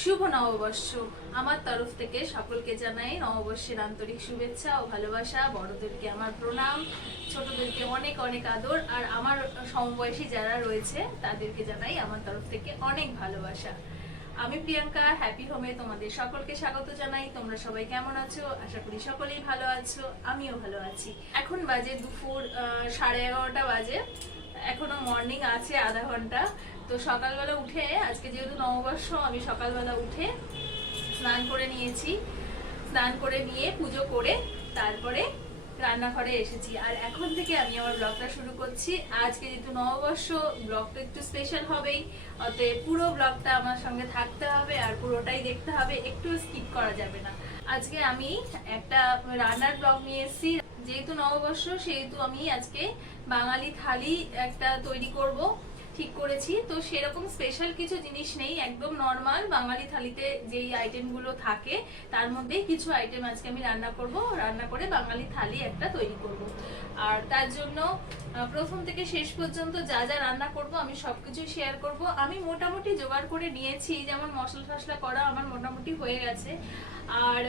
শুভ নববর্ষ। আমার তরফ থেকে সকলকে জানাই নববর্ষের আন্তরিক শুভেচ্ছা ও ভালোবাসা। বড়দেরকে আমার প্রণাম, ছোটদেরকে অনেক অনেক আদর, আর আমার সমবয়সী যারা রয়েছে তাদেরকে জানাই আমার তরফ থেকে অনেক ভালোবাসা। আমি প্রিয়াঙ্কা, হ্যাপি হোমে তোমাদের সকলকে স্বাগত জানাই। তোমরা সবাই কেমন আছো? আশা করি সকলেই ভালো আছো, আমিও ভালো আছি। এখন বাজে দুপুর 11:30 বাজে, এখনো মর্নিং আছে আধা ঘন্টা। তো সকালবেলা উঠে, আজকে যেহেতু নববর্ষ, আমি সকালবেলা উঠে স্নান করে নিয়েছি। স্নান করে নিয়ে পুজো করে তারপরে রান্নাঘরে এসেছি, আর এখন থেকে আমি আমার ব্লগটা শুরু করছি। আজকে যেহেতু নববর্ষ, ব্লগটা একটু স্পেশাল হবেই, অতএব পুরো ব্লগটা আমার সঙ্গে থাকতে হবে আর পুরোটাই দেখতে হবে, একটু স্কিপ করা যাবে না। আজকে আমি একটা রান্নার ব্লগ নিয়ে এসেছি। যেহেতু নববর্ষ, সেহেতু আমি আজকে বাঙালি থালি একটা তৈরি করব ঠিক করেছি। তো সেরকম স্পেশাল কিছু জিনিস নেই, একদম নর্মাল বাঙালি থালিতে যেই আইটেমগুলো থাকে তার মধ্যেই কিছু আইটেম আজকে আমি রান্না করব। রান্না করে বাঙালি থালি একটা তৈরি করব, আর তার জন্য প্রথম থেকে শেষ পর্যন্ত যা যা রান্না করব আমি সবকিছু শেয়ার করব। আমি মোটামুটি জোগাড় করে নিয়েছি, যেমন মশলা টশলা করা আমার মোটামুটি হয়ে গেছে। আর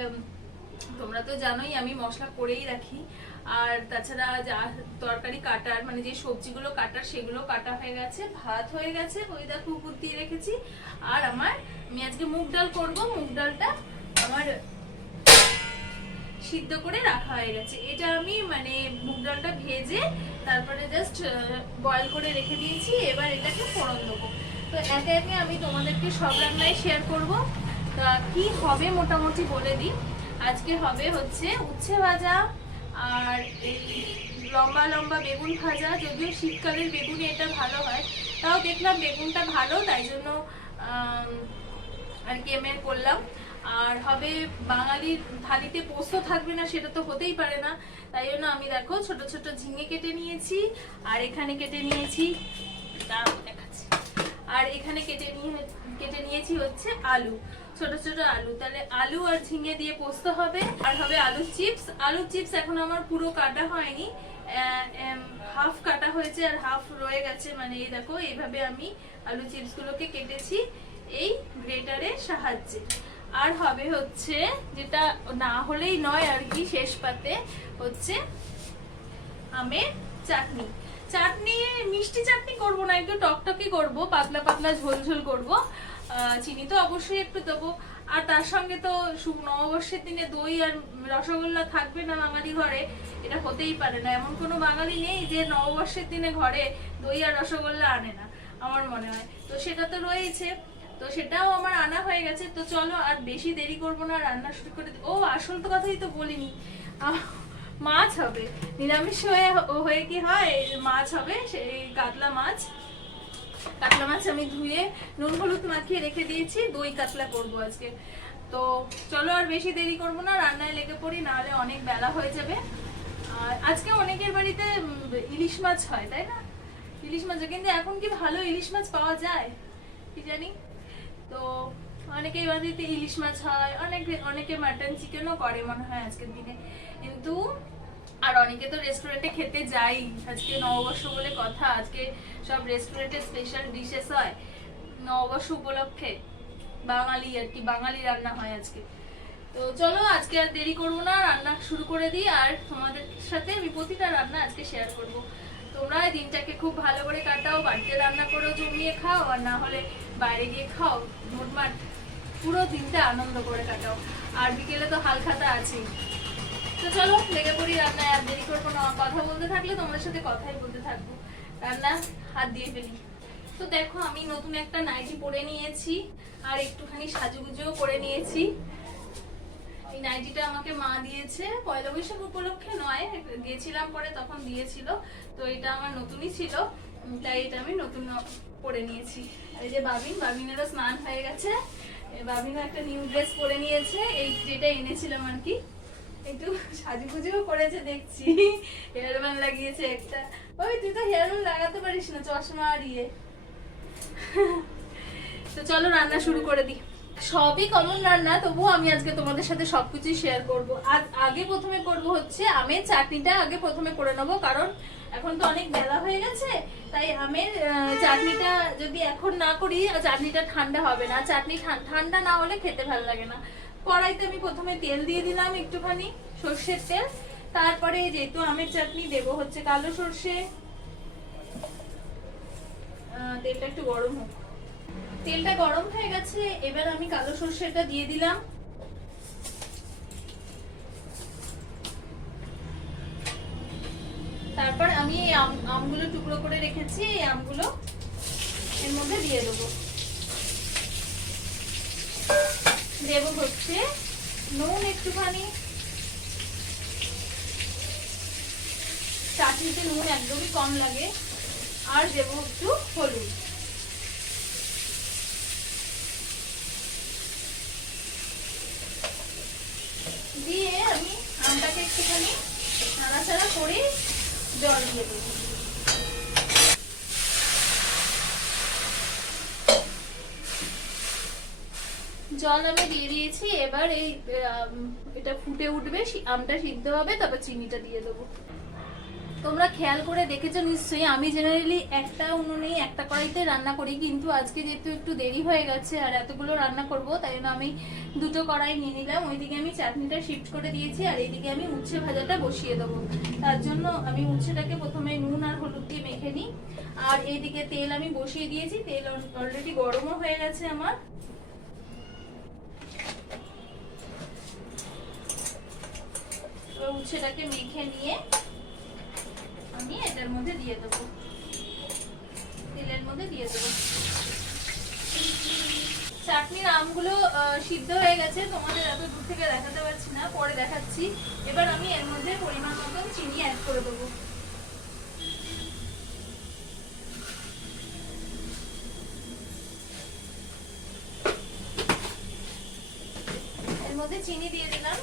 তোমরা তো জানোই আমি মশলা করেই রাখি। আর তাছাড়া যা তরকারি কাটার, মানে যে সবজিগুলো কাটার, সেগুলো কাটা হয়ে গেছে। ভাত হয়ে গেছে, ওই দেখো উপর দিয়ে রেখেছি। আর আমি আজকে মুগ ডাল করব। মুগ ডালটা আমার সিদ্ধ করে রাখা হয়ে গেছে। এটা আমি মানে মুগ ডালটা ভেজে তারপরে জাস্ট বয়েল করে রেখে দিয়েছি। এবার এটাকে ফোড়ন দেবো। তো একে একে আমি তোমাদেরকে সব রান্নায় শেয়ার করব। তা কি হবে মোটামুটি বলে দিই। আজকে হবে হচ্ছে উচ্ছে ভাজা, আর এই লম্বা লম্বা বেগুন ভাজা। যদিও শীতকালের বেগুনে এটা ভালো হয়, তাও দেখলাম বেগুনটা ভালো, তাই জন্য আর কি আমি করলাম। আর হবে বাঙালির থালিতে পোস্ত থাকবে না, সেটা তো হতেই পারে না। তাই জন্য আমি দেখো ছোট ছোট ঝিঙে কেটে নিয়েছি, আর এখানে কেটে নিয়েছি, দেখাচ্ছি, আর এখানে কেটে নিয়েছি হচ্ছে আলু, ছোট ছোট আলু। তাহলে আলু আর ঝিঙে দিয়ে পোস্ত হবে। আর হবে আলু চিপস। আলু চিপস এখন আমার পুরো কাটা হয়নি, হাফ কাটা হয়েছে আর হাফ রয়ে গেছে। মানে এই দেখো, এইভাবে আমি আলু চিপস গুলোকে কেটেছি এই গ্রেটারের সাহায্যে। আর হবে হচ্ছে, যেটা না হলেই নয় আর কি, শেষ পাতে হচ্ছে আমের চাটনি। চাটনি মিষ্টি চাটনি করব না, একটু টকটকি করব, পাতলা পাতলা ঝোল ঝোল করব। চিনি তো অবশ্যই একটু দেবো। আর তার সঙ্গে তো নববর্ষের দিনে দই আর রসগোল্লা থাকবে না বাঙালি ঘরে, এটা হতেই পারে না। এমন কোনো বাঙালি নেই যে নববর্ষের দিনে ঘরে দই আর রসগোল্লা আনে না, আমার মনে হয়। তো সেটা তো রয়েছে, তো সেটাও আমার আনা হয়ে গেছে। তো চলো আর বেশি দেরি করবো না, রান্না শুরু করে ও আসল তো কথাই তো বলিনি, মাছ হবে। নিরামিষ হয়ে কি হয়, মাছ হবে, সেই কাতলা মাছ। কাতলা মাছ আমি ধুয়ে নুন হলুদ মাখিয়ে রেখে দিয়েছি, দই কাতলা করবো আজকে। তো চলো আর বেশি দেরি করবো না, রান্নায় লেগে পড়ি, নাহলে অনেক বেলা হয়ে যাবে। আর আজকে অনেকের বাড়িতে ইলিশ মাছ হয়, তাই না? ইলিশ মাছ, কিন্তু এখন কি ভালো ইলিশ মাছ পাওয়া যায় কি জানি। তো অনেকেই বাড়িতে ইলিশ মাছ হয়, অনেকে মাটন চিকেনও করে মনে হয় আজকের দিনে। কিন্তু আর অনেকে তো রেস্টুরেন্টে খেতে যাই, আজকে নববর্ষ বলে কথা। আজকে সব রেস্টুরেন্টে স্পেশাল ডিশেস হয় নববর্ষ উপলক্ষে, বাঙালি আর কি, বাঙালি রান্না হয় আজকে। তো চলো আজকে আর দেরি করবো না, রান্না শুরু করে দিই। আর তোমাদের সাথে আমি প্রতিটা রান্না আজকে শেয়ার করব। তোমরা দিনটাকে খুব ভালো করে কাটাও, বাড়িতে রান্না করেও জমিয়ে খাও, আর না হলে বাইরে গিয়ে খাও, মোটমাট পুরো দিনটা আনন্দ করে কাটাও। আর বিকেলে তো হালখাতা আছেই। তো চলো লেগে পড়ি রান্নায়, আর দেরি করবো না। কথা বলতে থাকলে তোমাদের সাথে কথাই বলতে থাকবো, রান্না হাত দিয়ে ফেলি। তো দেখো আমি নতুন একটা নাইটি পরে নিয়েছি, আর একটুখানি সাজুগুজুও করে নিয়েছি। এই নাইটিটা আমাকে মা দিয়েছে, পয়লা বৈশাখ উপলক্ষে নয়, গেছিলাম পরে তখন দিয়েছিল। তো এটা আমার নতুনই ছিল, তাই এটা আমি নতুন পরে নিয়েছি। আর এই যে বাবিনেরও স্নান হয়ে গেছে, বাবিনও একটা নিউ ড্রেস পরে নিয়েছে, এই যেটা এনেছিলাম আর কি। একটু সাজুগুজুও করেছে দেখছি, হেয়ার ব্যান্ড লাগিয়েছে একটা। ওই তুই তো হেয়ার ব্যান্ড লাগাতে পারিস না, চশমা আর ইয়ে। তো চলো রান্না শুরু করে দিই। সবই কমন রান্না, তবুও আমি আজকে তোমাদের সাথে সবকিছু শেয়ার করব। আর আগে প্রথমে করব হচ্ছে আমের চাটনিটা আগে প্রথমে করে নেবো, কারণ এখন তো অনেক বেলা হয়ে গেছে। তাই আমের চাটনিটা যদি এখন না করি চাটনিটা ঠান্ডা হবে না, চাটনি ঠান্ডা না হলে খেতে ভালো লাগে না। কড়াইতে আমি প্রথমে তেল দিয়ে দিলাম একটুখানি, সর্ষের তেল। তারপরে যেহেতু আমের চাটনি দেব হচ্ছে কালো সর্ষে, তেলটা একটু গরম হোক। তেলটা গরম হয়ে গেছে, এবার আমি কালো সর্ষেটা দিয়ে দিলাম। তারপর আমি এই আমগুলো টুকরো করে রেখেছি, এই আমগুলো এর মধ্যে দিয়ে দেবো। দেব হচ্ছে নুন একটুখানি, চাটনিতে নুন একদমই কম লাগে। আর দেব একটু হলুদ। দিয়ে আমি আমটাকে একটুখানি নাড়াচাড়া করে জল দিয়ে দেবো। জল আমি দিয়ে দিয়েছি, এবার এই এটা ফুটে উঠবে, আমটা সিদ্ধ হবে, তারপর চিনিটা দিয়ে দেবো। তোমরা খেয়াল করে দেখেছো নিশ্চয়ই, আমি জেনারেলি একটা উনুনেই একটা কড়াইতে রান্না করি, কিন্তু আজকে যেহেতু একটু দেরি হয়ে গেছে আর এতগুলো রান্না করব, তাই জন্য আমি দুটো কড়াই নিয়ে নিলাম। ওইদিকে আমি চাটনিটা শিফট করে দিয়েছি, আর এইদিকে আমি উচ্ছে ভাজাটা বসিয়ে দেবো। তার জন্য আমি উচ্ছেটাকে প্রথমে নুন আর হলুদ দিয়ে মেখে নিই। আর এইদিকে তেল আমি বসিয়ে দিয়েছি, তেল অলরেডি গরমও হয়ে গেছে আমার। উচ্ছেটাকে মেখে নিয়ে আমি এটার মধ্যে দিয়ে দেবো, তেলের মধ্যে দিয়ে দেবো। চাটনির আমগুলো সিদ্ধ হয়ে গেছে, তোমাদের এত দূর থেকে দেখাতে পারছি না, পরে দেখাচ্ছি। এবার আমি এর মধ্যে পরিমাণ মতন চিনি অ্যাড করে দেবো। এর মধ্যে চিনি দিয়ে দিলাম।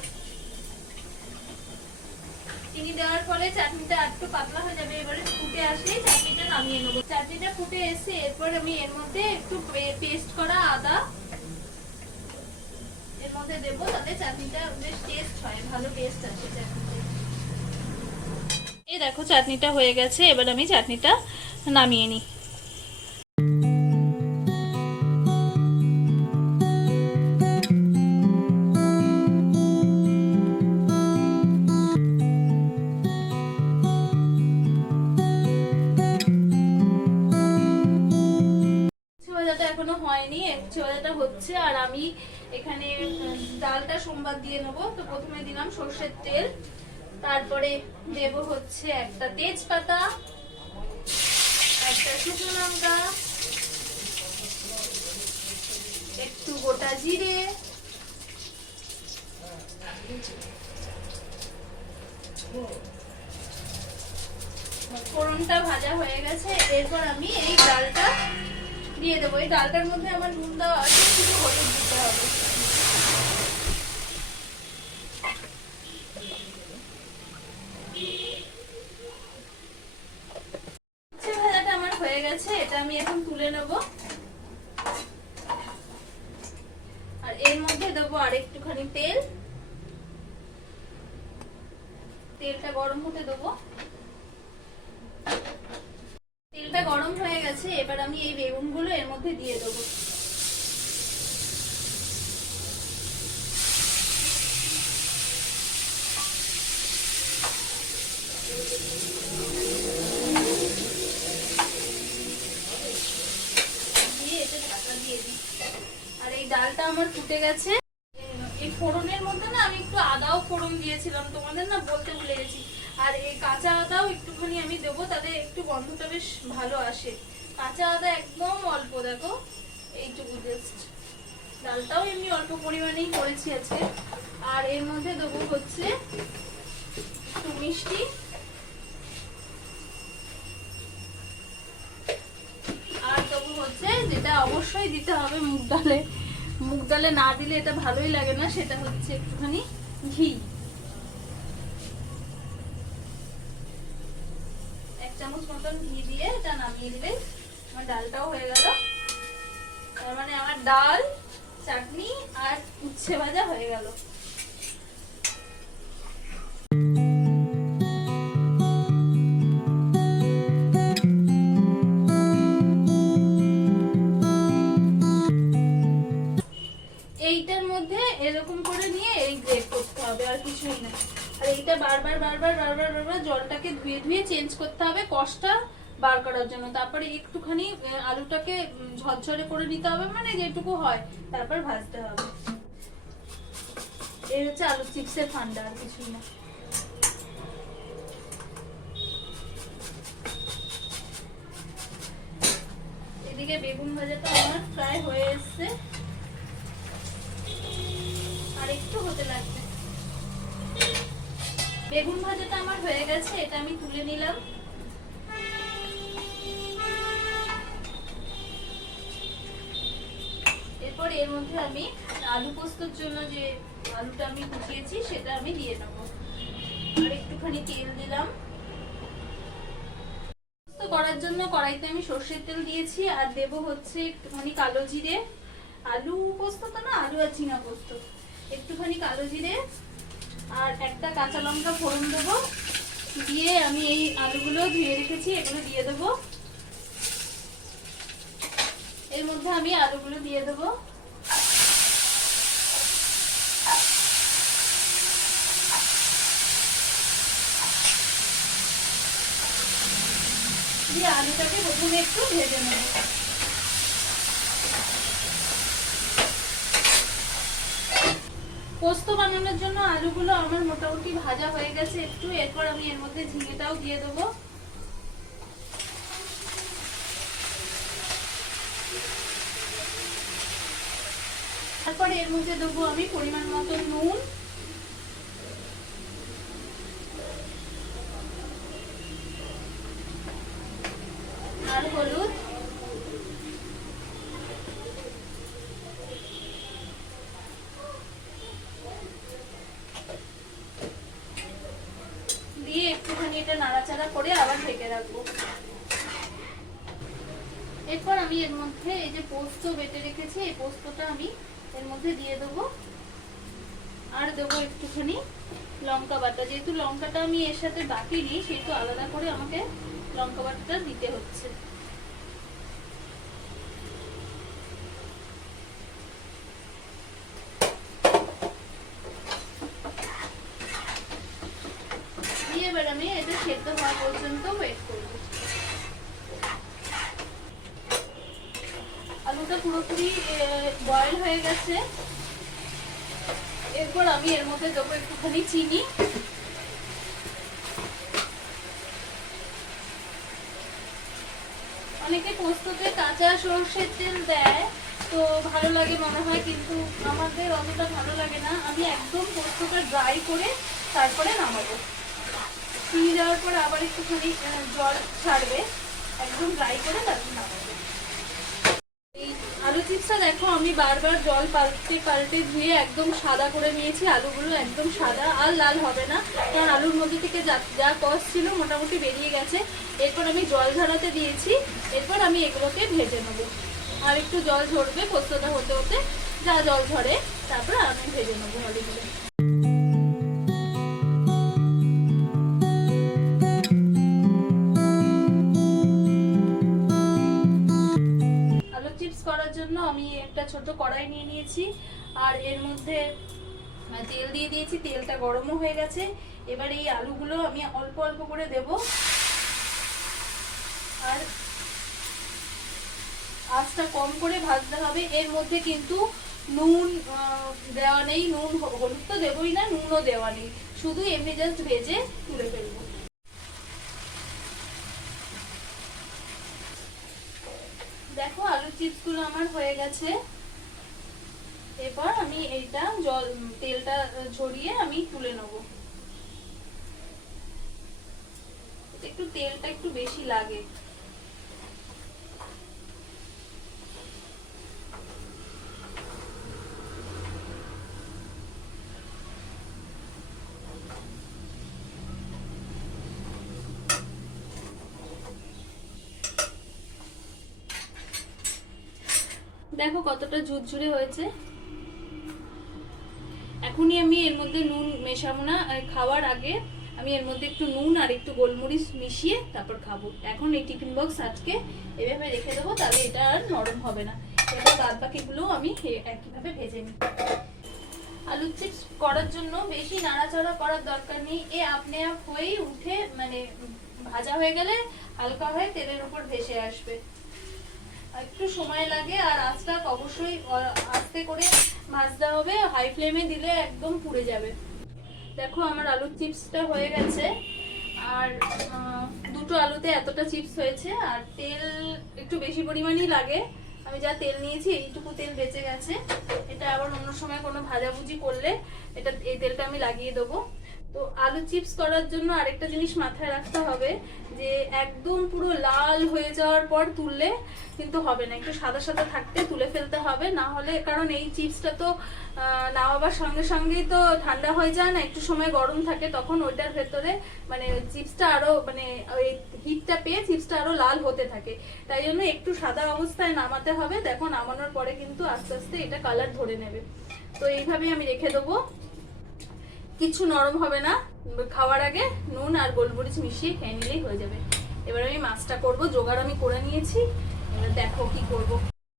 চিনি দেওয়ার ফলে চাটনিটা একটু পাতলা হয়ে যাবে। এবারে ফুটে আসলেই চাটনিটা নামিয়ে নেবো। চাটনিটা ফুটে এসে এরপর আমি এর মধ্যে একটু পেস্ট করা আদা এর মধ্যে দেবো, তাতে চাটনিটা বেশ টেস্ট হয়, ভালো টেস্ট আসে চাটনিতে। এই দেখো চাটনিটা হয়ে গেছে, এবার আমি চাটনিটা নামিয়ে নিই। এখনো হয়নি, উচ্ছে ভাজাটা হচ্ছে। আর আমি এখানে ডালটা সোমবার দিয়ে নেবো। তো প্রথমে দিলাম সর্ষের তেল, তারপরে দেব হচ্ছে একটা তেজপাতা, একটা শুকনো লঙ্কা, একটু গোটা জিরে, ফোড়নটা ভাজা হয়ে গেছে। এরপর আমি এই ডালটা দিয়ে দেবো। এই ডালটার মধ্যে আমার নুন দেওয়া আছে, শুধু হলুদ দিতে হবে। উচ্ছে ভাজাটা আমার হয়ে গেছে, এটা আমি এখন তুলে নেব। আর এর মধ্যে দেবো আর একটুখানি তেল, তেলটা গরম হতে দেবো। তেলটা গরম হয়ে গেছে, এবার আমি এই বেগুনগুলো এর মধ্যে দিয়ে দেবো। আর এই ডালটা আমার ফুটে গেছে। এই ফোড়নের মধ্যে না আমি একটু আদাও ফোড়ন দিয়েছিলাম, তোমাদের না বলতে ভুলে গেছি। আর এই কাঁচা আদাও একটুখানি আমি দেবো, তাতে একটু গন্ধটা বেশ ভালো আসে। কাঁচা আদা একদম অল্প, দেখো এইটুকু জাস্ট। ডালটাও এমনি অল্প পরিমাণেই করেছি আজকে। আর এর মধ্যে দেবো হচ্ছে একটু মিষ্টি, আর দেবো হচ্ছে যেটা অবশ্যই দিতে হবে মুগ ডালে, মুগ ডালে না দিলে এটা ভালোই লাগে না, সেটা হচ্ছে একটুখানি ঘি। 1 চামচ মতন ঘি দিয়ে এটা নামিয়ে দিলে আমার ডালটাও হয়ে গেল। তার মানে আমার ডাল, চাটনি আর উচ্ছে ভাজা হয়ে গেল। এইটার মধ্যে এরকম করে নিয়ে এই গ্রেট করতে হবে, আর কিছুই না। আর এইটা বারবার বারবার বারবার বারবার জলটাকে ধুয়ে ধুয়ে চেঞ্জ করতে হবে কষটা বার করার জন্য। তারপরে একটুখানি আলুটাকে ঝরঝরে করে নিতে হবে, মানে যেটুকু হয়, তারপর ভাজতে হবে। এই হচ্ছে আলু চিপসের ফান্ডা, আর কিছুই না। এদিকে বেগুন ভাজাটা আমার প্রায় হয়ে এসছে, আর একটু হতে লাগবে। বেগুন ভাজাটা আমার হয়ে গেছে, এটা আমি তুলে নিলাম। এরপর এর মধ্যে আমি আলু পোস্তর জন্য যে আলুটা আমি কুচিয়েছি সেটা আমি দিয়ে নেব। আর একটুখানি তেল দিলাম। পোস্ত করার জন্য কড়াইতে আমি সর্ষের তেল দিয়েছি, আর দেব হচ্ছে একটুখানি কালো জিরে। আলু পোস্ত তো না, আলু আর ঝিঙা পোস্ত। একটুখানি কালো জিরে আর একটা কাঁচা লঙ্কা ফোড়ন দেবো। দিয়ে আমি এই আলুগুলো ধুয়ে রেখেছি, এগুলো দিয়ে দেবো। এর মধ্যে আমি আলুগুলো দিয়ে দেবো। দিয়ে আলুটাকে প্রথমে একটু ভেজে নেব। পোস্ত বানানোর জন্য আলুগুলো আমার মোটামুটি ভাজা হয়ে গেছে একটু। এরপর আমি এর মধ্যে ঝিঙেটাও দিয়ে দেবো। তারপরে এর মধ্যে দেবো আমি পরিমাণ মতো নুন, আর হলুদ, দিয়ে একটুখানি এটা নাড়াচাড়া করে আবার ঢেকে রাখবো। এরপর আমি এর মধ্যে এই যে পোস্ত বেটে রেখেছি, এই পোস্তটা আমি এর মধ্যে দিয়ে দেবো। আর দেবো একটুখানি লঙ্কা বাটা। যেহেতু লঙ্কাটা আমি এর সাথে বাটিনি, সেহেতু আলাদা করে আমাকে লঙ্কা বাটাটা দিতে হচ্ছে। দিয়ে এবার আমি এটা সেদ্ধ হওয়া পর্যন্ত ওয়েট করবো। আলুটা পুরোপুরি বয়েল হয়ে গেছে। এরপর আমি এর মধ্যে দেবো একটুখানি চিনি। অনেকে পোস্ততে কাঁচা সরষের তেল দেয়, তো ভালো লাগে মনে হয়, কিন্তু আমাদের অতটা ভালো লাগে না। আমি একদম পোস্তটা ড্রাই করে তারপরে নামাবো। চিনি দেওয়ার পর আবার একটুখানি জল ছাড়বে, একদম ড্রাই করে তারপর নামাবো। এই আলু চিপসটা দেখো আমি বারবার জল পাল্টে পাল্টে ধুয়ে একদম সাদা করে নিয়েছি। আলুগুলো একদম সাদা, আর লাল হবে না, কারণ আলুর মধ্যে থেকে যা কষ ছিল মোটামুটি বেরিয়ে গেছে। এরপর আমি জল ঝরাতে দিয়েছি। এরপর আমি এগুলোকে ভেজে নেবো। আর একটু জল ঝরবে পোস্তটা হতে হতে, যা জল ঝরে তারপর আমি ভেজে নেবো আলুগুলো। চিপস করার জন্য আমি একটা ছোট কড়াই নিয়ে নিয়েছি, আর এর মধ্যে তেল দিয়ে দিয়েছি। তেলটা গরমও হয়ে গেছে। এবার এই আলুগুলো আমি অল্প অল্প করে দেব, আর আঁচটা কম করে ভাজতে হবে। এর মধ্যে কিন্তু নুন দেওয়া নেই, নুন হলুদ তো দেবই না, নুনও দেওয়া নেই, শুধু এমনি জাস্ট ভেজে তুলে ফেলবো। দেখো আলু চিপস গুলো আমার হয়ে গেছে। এবার আমি এইটা তেলটা ঝরিয়ে আমি তুলে নেব। একটু তেলটা একটু বেশি লাগে। দেখো কতটা ঝুরঝুরে হয়েছে। এখনই আমি এর মধ্যে নুন মেশাবো না, খাওয়ার আগে আমি এর মধ্যে একটু নুন আর একটু গোলমরিচ মিশিয়ে তারপর খাবো। এখন এই টিফিন বক্স আজকে এভাবে রেখে দেবো, তাহলে এটা আর নরম হবে না। এবার বাদ বাকিগুলো আমি একইভাবে ভেজে নিই। আলুর চিপস করার জন্য বেশি নাড়াচাড়া করার দরকার নেই, এ আপনি আপ হয়েই উঠে মানে ভাজা হয়ে গেলে হালকা হয়ে তেলের উপর ভেসে আসবে। একটু সময় লাগে, আর আঁচটা অবশ্যই আস্তে করে ভাজতে হবে, হাই ফ্লেমে দিলে একদম পুড়ে যাবে। দেখো আমার আলুর চিপসটা হয়ে গেছে, আর দুটো আলুতে এতটা চিপস হয়েছে। আর তেল একটু বেশি পরিমাণই লাগে, আমি যা তেল নিয়েছি এইটুকু তেল বেঁচে গেছে। এটা আবার অন্য সময় কোনো ভাজাভুজি করলে এই তেলটা আমি লাগিয়ে দেবো। তো আলু চিপস করার জন্য আরেকটা জিনিস মাথায় রাখতে হবে, যে একদম পুরো লাল হয়ে যাওয়ার পর তুললে কিন্তু হবে না, একটু সাদা সাদা থাকতে তুলে ফেলতে হবে। না হলে, কারণ এই চিপসটা তো নামাবার সঙ্গে সঙ্গেই তো ঠান্ডা হয়ে যায় না, একটু সময় গরম থাকে, তখন ওইটার ভেতরে মানে চিপসটা আরো মানে ওই হিটটা পেয়ে চিপসটা আরো লাল হতে থাকে। তাই জন্য একটু সাদা অবস্থায় নামাতে হবে। দেখো নামানোর পরে কিন্তু আস্তে আস্তে এটা কালার ধরে নেবে। তো এইভাবেই আমি রেখে দেবো, কিছু নরম হবে না। খাওয়ার আগে নুন আর গোলমরিচ মিশিয়ে খেয়ে নিলেই হয়ে যাবে। এবার আমি মাছটা করব, জোগাড় আমি করে নিয়েছি। এবার দেখো কি করব।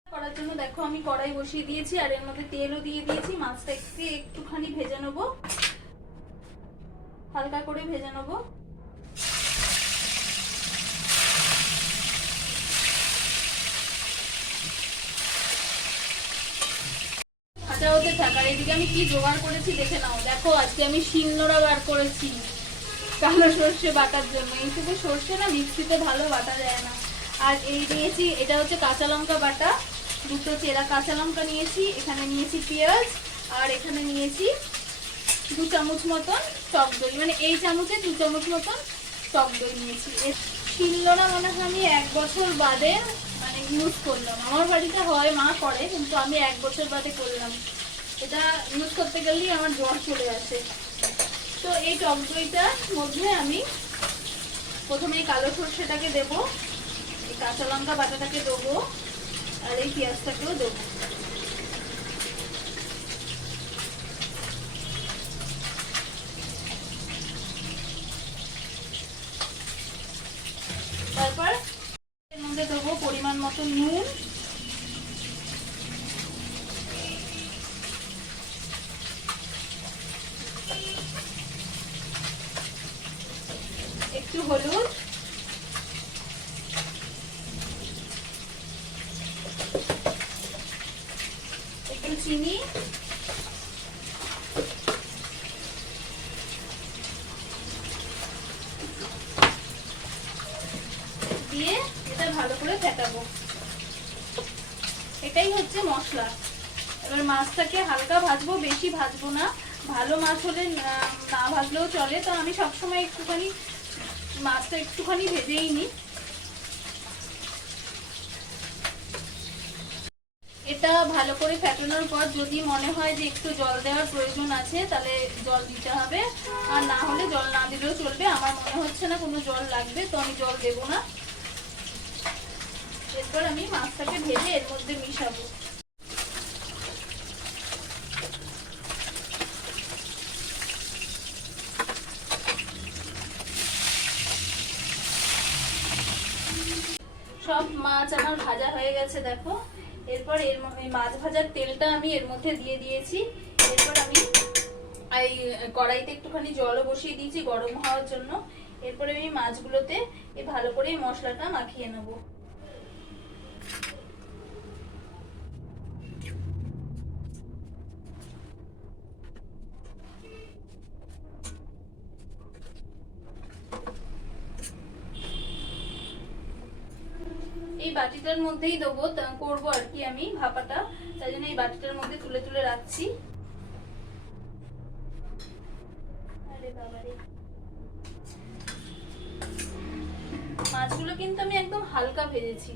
করার জন্য দেখো আমি কড়াই বসিয়ে দিয়েছি, আর এর মধ্যে তেলও দিয়ে দিয়েছি। মাছটা একটুখানি ভেজে নেবো, হালকা করে ভেজে নেবো। ভাজা হতে থাক, আর এদিকে আমি কি জোগাড় করেছি দেখে নাও। দেখো আজকে আমি শিলনোড়া বার করেছি কালো সর্ষে বাটার জন্য। এইটুকু সর্ষে না মিক্সিতে ভালো বাটা যায় না। আর এই নিয়েছি, এটা হচ্ছে কাঁচা লঙ্কা বাটা, দুটো চেরা কাঁচা লঙ্কা নিয়েছি, এখানে নিয়েছি পেঁয়াজ, আর এখানে নিয়েছি 2 চামচ মতন টক দই, মানে এই চামচে 2 চামচ মতন টক দই নিয়েছি। শিলনোড়া মনে হয় আমি 1 বছর বাদে মানে ইউজ করলাম। আমার বাড়িতে হয়, মা করে, কিন্তু আমি 1 বছর বাদে করলাম। এটা ইউজ করতে গেলেই আমার জ্বর চলে আসে। তো এই টক দইটার মধ্যে আমি প্রথমে এই কালো সর্ষেটাকে দেবো, এই কাঁচা লঙ্কা বাটাটাকে দেবো, আর এই পেঁয়াজটাকেও দেবো। তারপর এর মধ্যে দেবো পরিমাণ মতো নুন, একটু হলুদ, একটু চিনি, দিয়ে এটা ভালো করে ফেটাবো। এটাই হচ্ছে মশলা। এবার মাছটাকে হালকা ভাজবো, বেশি ভাজবো না। ভালো মাছ হলে না ভাজলেও চলে, তো আমি সবসময় একটুখানি মাছটা একটুখানি ভেজেই নিই। এটা ভালো করে ফেটানোর পর যদি মনে হয় যে একটু জল দেওয়ার প্রয়োজন আছে, তাহলে জল দিতে হবে, আর না হলে জল না দিলেও চলবে। আমার মনে হচ্ছে না কোনো জল লাগবে, তো আমি জল দেবো না। এরপর আমি মাছটাকে ভেজে এর মধ্যে মিশাবো। সব মাছ আমার ভাজা হয়ে গেছে দেখো। এরপর এই মাছ ভাজার তেলটা আমি এর মধ্যে দিয়ে দিয়েছি। এরপর আমি এই কড়াইতে একটুখানি জলও বসিয়ে দিয়েছি গরম হওয়ার জন্য। এরপরে আমি মাছগুলোতে ভালো করে এই মশলাটা মাখিয়ে নেবো। এই বাটিটার মধ্যেই দেবো, করবো আর কি আমি ভাপাটা, তাই জন্য এই বাটিটার মধ্যে তুলে তুলে রাখছি। মাছগুলো কিন্তু আমি একদম হালকা ভেজেছি।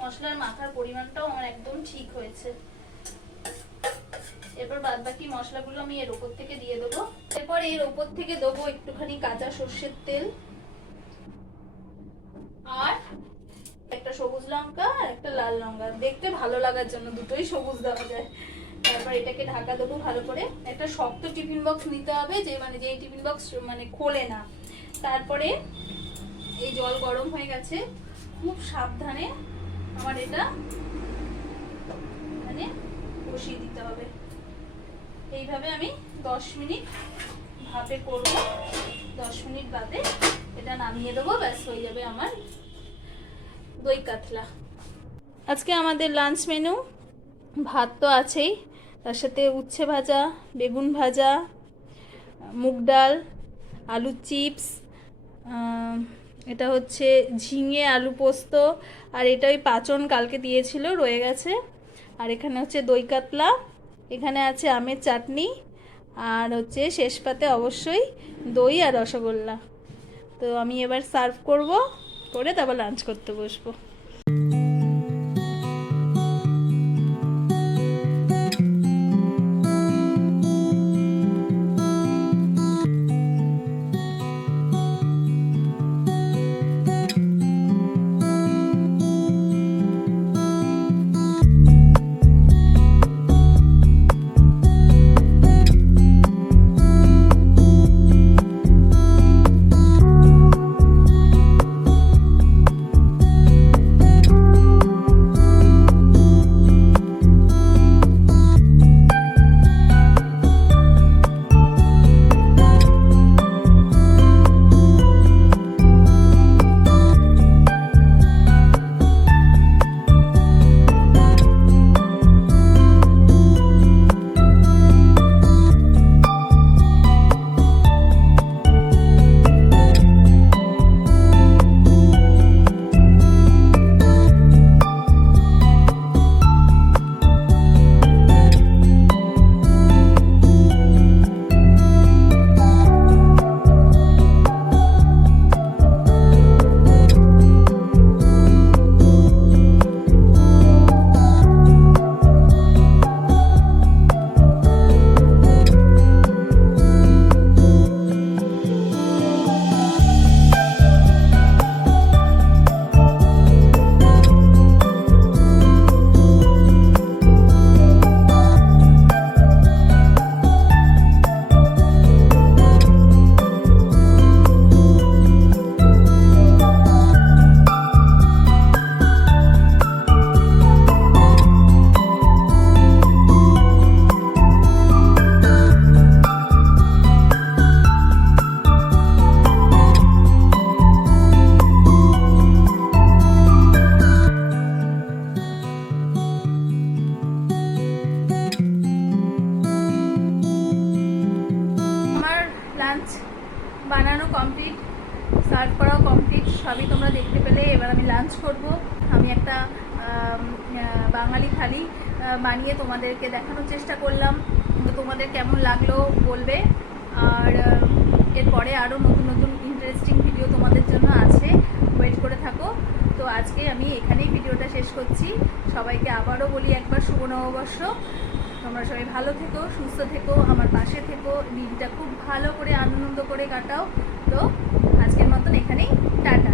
মশলার মাখার পরিমাণটাও আমার একদম ঠিক হয়েছে। এরপর বাদ বাকি মশলাগুলো আমি এর উপর থেকে দিয়ে দেবো। এরপর এর উপর থেকে দেবো একটুখানি কাঁচা সর্ষের তেল, আর একটা সবুজ লঙ্কা আর একটা লাল লঙ্কা, দেখতে ভালো লাগার জন্য দুটোই সবুজ দেওয়া যায়। তারপর এটাকে ঢাকা দেবো ভালো করে। একটা শক্ত টিফিন বক্স নিতে হবে, যে যে টিফিন বক্স খোলে না। তারপরে এই জল গরম হয়ে গেছে, খুব সাবধানে আমার এটা বসিয়ে দিতে হবে। এইভাবে আমি 10 মিনিট ভাপে করব। 10 মিনিট বাদে এটা নামিয়ে দেবো, ব্যাস হয়ে যাবে আমার দই কাতলা। আজকে আমাদের লাঞ্চ মেনু ভাত তো আছেই, তার সাথে উচ্ছে ভাজা, বেগুন ভাজা, মুগ ডাল, আলু চিপস, এটা হচ্ছে ঝিঙে আলু পোস্ত, আর এটা ওই পাঁচন কালকে দিয়েছিল রয়ে গেছে, আর এখানে হচ্ছে দই কাতলা, এখানে আছে আমের চাটনি, আর হচ্ছে শেষ পাতে অবশ্যই দই আর রসগোল্লা। তো আমি এবার সার্ভ করব, করে তারপর লাঞ্চ করতে বসবো। বানানো কমপ্লিট, সার্ভ করাও কমপ্লিট, সবই তোমরা দেখতে পেলে। এবার আমি লাঞ্চ করব। আমি একটা বাঙালি থালি বানিয়ে তোমাদেরকে দেখানোর চেষ্টা করলাম, তোমাদের কেমন লাগলো বলবে। আর এরপরে আরও নতুন নতুন ইন্টারেস্টিং ভিডিও তোমাদের জন্য আছে, ওয়েট করে থাকো। তো আজকে আমি এখানেই ভিডিওটা শেষ করছি। সবাইকে আবারও বলি একবার শুভ নববর্ষ। তোমরা সবাই ভালো থেকো, সুস্থ থেকো, আমার পাশে থেকো, দিনটা খুব ভালো করে আনন্দ করে কাটাও। তো আজকের মতন এখানেই টাটা।